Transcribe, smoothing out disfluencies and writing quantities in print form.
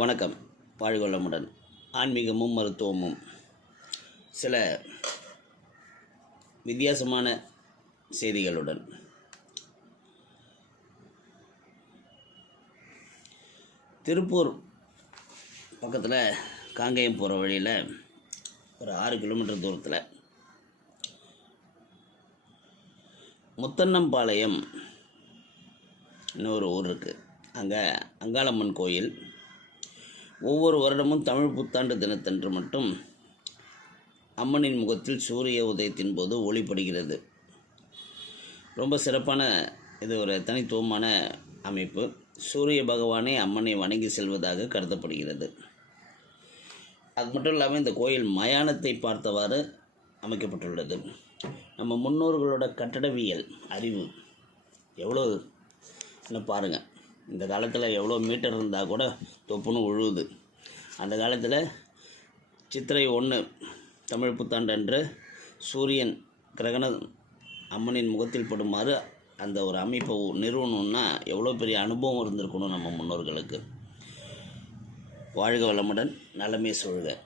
வணக்கம். வாழ்க வளமுடன். ஆன்மீகமும் மருத்துவமும் சில வித்தியாசமான செய்திகளுடன். திருப்பூர் பக்கத்தில் காங்கேயம் போகிற வழியில் ஒரு 6 கிலோமீட்டர் தூரத்தில் முத்தன்னம்பாளையம் இன்னொரு ஊர் இருக்குது. அங்கே அங்காளம்மன் கோயில் ஒவ்வொரு வருடமும் தமிழ் புத்தாண்டு தினத்தன்று மட்டும் அம்மனின் முகத்தில் சூரிய உதயத்தின் போது ஒளிப்படுகிறது. ரொம்ப சிறப்பான இது ஒரு தனித்துவமான அமைப்பு. சூரிய பகவானே அம்மனை வணங்கி செல்வதாக கருதப்படுகிறது. அது மட்டும் இல்லாமல் இந்த கோயில் மயானத்தை பார்த்தவாறு அமைக்கப்பட்டுள்ளது. நம்ம முன்னோர்களோட கட்டடவியல் அறிவு எவ்வளோ பாருங்கள். இந்த காலத்தில் எவ்வளோ மீட்டர் இருந்தால் கூட தொப்புன்னு உழுவுது. அந்த காலத்தில் சித்திரை 1 தமிழ் புத்தாண்டு அன்று சூரியன் கிரகணம் அம்மனின் முகத்தில் படுமாறு அந்த ஒரு அமைப்பை நிறுவனம்னா எவ்வளோ பெரிய அனுபவம் இருந்திருக்கணும் நம்ம முன்னோர்களுக்கு. வாழ்க வளமுடன். நலமே சூழ்க.